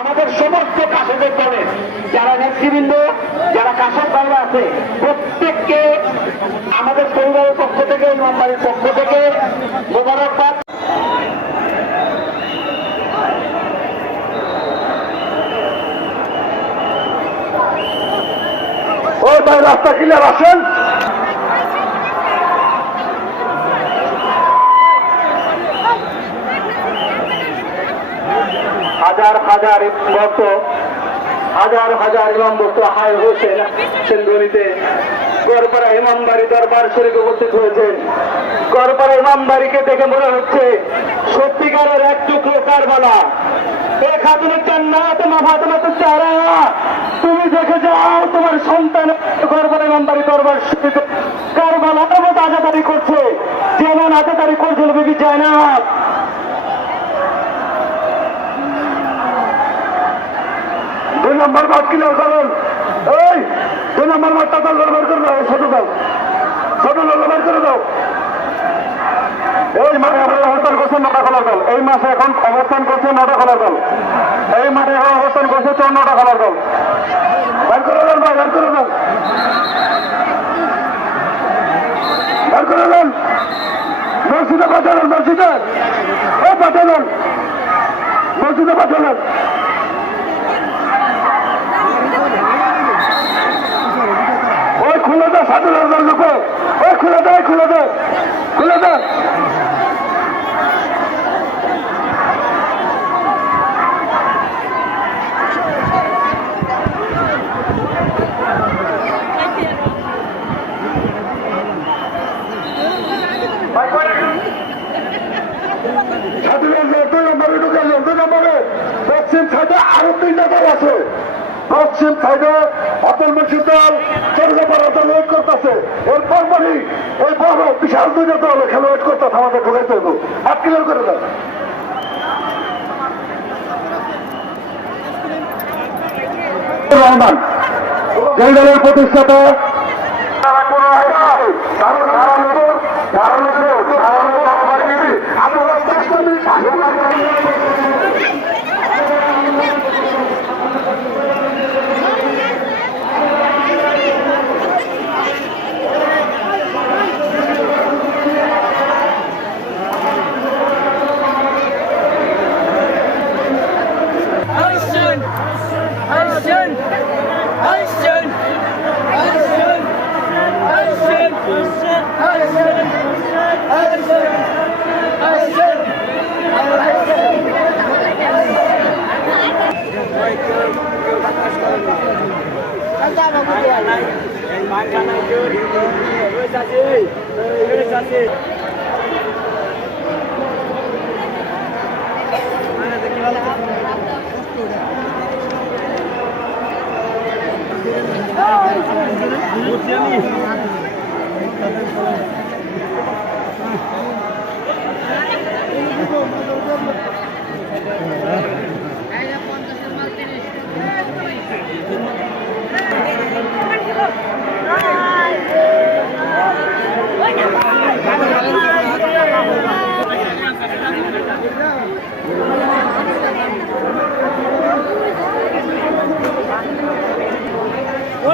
আমাদের সমস্ত কাশদের দলের যারা নেতৃবৃন্দ, যারা কাশদ দলে আছে, প্রত্যেককে আমাদের পরিবারের পক্ষ থেকে, ইমামবাড়ির পক্ষ থেকে মোবারকবাদ। ও ভাই, রাস্তা ক্লিয়ার, আসেন। হাজার হাজার ভক্ত, হাজার হাজার ইমাম ভক্ত হায় হোসেন সেন্দুরিতে গড়পাড়া ইমামবাড়ি দরবার শরীফে উপস্থিত হয়েছেন। গড়পাড়া ইমামবাড়িকে দেখে মনে হচ্ছে সত্যিকারের এক টুকরো কারবালা। এ খাতুনের জান্নাত মা ফাতেমাতুজ জাহরা, তুমি দেখে যাও তোমার সন্তান গড়পাড়া ইমামবাড়ি দরবার শরীফে কারবালার মতো আজাদারি করছে, যেমন আজাদারি করছিল বিবি জায়নাব। দুই নম্বর বাদ কিলো করেন, এই 2 নম্বর বাদটা তো লড়বার করে দাও, ছোট দাও, ছোট লড়বার করে দাও। এই মাঠে আমরা অবস্থান করছে 9টা খেলার দল, এই মাসে এখন অবস্থান করছে 9টা খেলার দল, এই মাঠে এখন অবস্থান করছে 54টা খেলার দল। বের করে দেন ভাই, বের করে দেন, বের করে দেন। মসজিদে পাঠালেন, মসজিদে ও পাঠালেন, মসজিদে পাঠালেন। ওই খুলে দে, 7,000 লোক, ওই খুলে দে, খুলে দে, খুলে দে। পশ্চিম সাইডে আরো 3টা দল আছে, পশ্চিম সাইডে অতল মসজিদ দল, চন্দ্রপাড়া দল ওয়েট করতেছে। এরপর বলি ওই বড় বিশাল 2টা দল এখানে ওয়েট করতেছে, আমাদের ঢুকাইতে হবে। হাত ক্লিয়ার করে দেন। রহমান যেই দলের প্রতিষ্ঠাতা,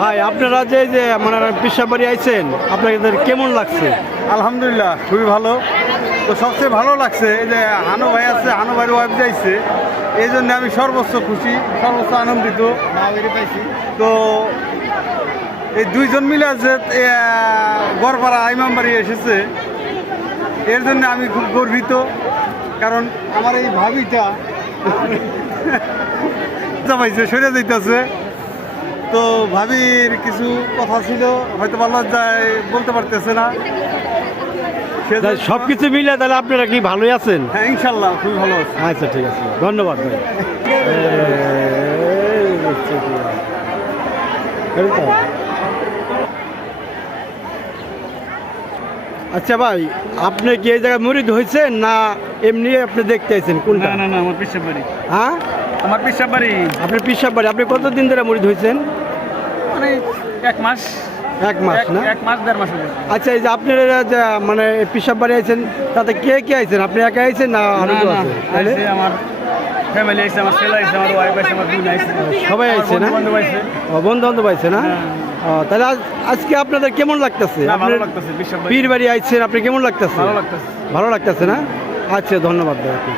ভাই আপনারা যে মানে পিসাবাড়ি আইছেন, আপনাদের কেমন লাগছে? আলহামদুলিল্লাহ খুবই ভালো। তো সবচেয়ে ভালো লাগছে এই যে হানু ভাই আছে, হানু ভাইয়ের ওয়াইফ যাইছে, এই জন্য আমি সর্বোচ্চ খুশি, সর্বোচ্চ আনন্দিত। তো এই 2 জন মিলে যে গড়পাড়া ইমামবাড়ি এসেছে, এর জন্য আমি খুব গর্বিত। কারণ আমার এই ভাবিটা পাইছে, সরে যাইতেছে। তো ভাবির কিছু কথা ছিল, হয়তো ভালো যায় বলতে পারতেছে না। সবকিছু মিলে তাহলে আপনারা কি ভালোই আছেন? হ্যাঁ ইনশাল্লাহ খুবই ভালো আছে। আচ্ছা ঠিক আছে, ধন্যবাদ ভাই। আচ্ছা ভাই, আপনি কি এই জায়গায় মুরিদ হয়েছেন না এমনি আপনি দেখতে আছেন কোনটা? না না না, আমার পিসাব বাড়ি। হ্যাঁ, আমার পিসাব বাড়ি। আপনার পিসাব বাড়ি। আপনি কতদিন ধরে মুরিদ হয়েছেন? মানে 1 মাস। 1 মাস না? 1 মাস 1.5 মাস হয়েছে। আচ্ছা, এই যে আপনারা যে মানে পিসাব বাড়ি আইছেন, তাতে কে কে আইছেন? আপনি একা আইছেন না আরো কেউ আছে? আমার ফ্যামিলি আছে, আমার ছেলে আছে, আমার ওয়াইফ আছে, আমার বোন আছে, সবাই আইছে না? বন্ধু আছে। ও, বন্ধু বান্ধব আইছে না? ও, তাহলে আজকে আপনাদের কেমন লাগতেছে? না, ভালো আপনার লাগতেছে, বিশ্ব ভাই। পীর বাড়ি আইছেন, আপনি কেমন লাগতেছে? ভালো লাগতেছে। ভালো লাগতেছে না? আচ্ছা, ধন্যবাদ ভাই আপনি।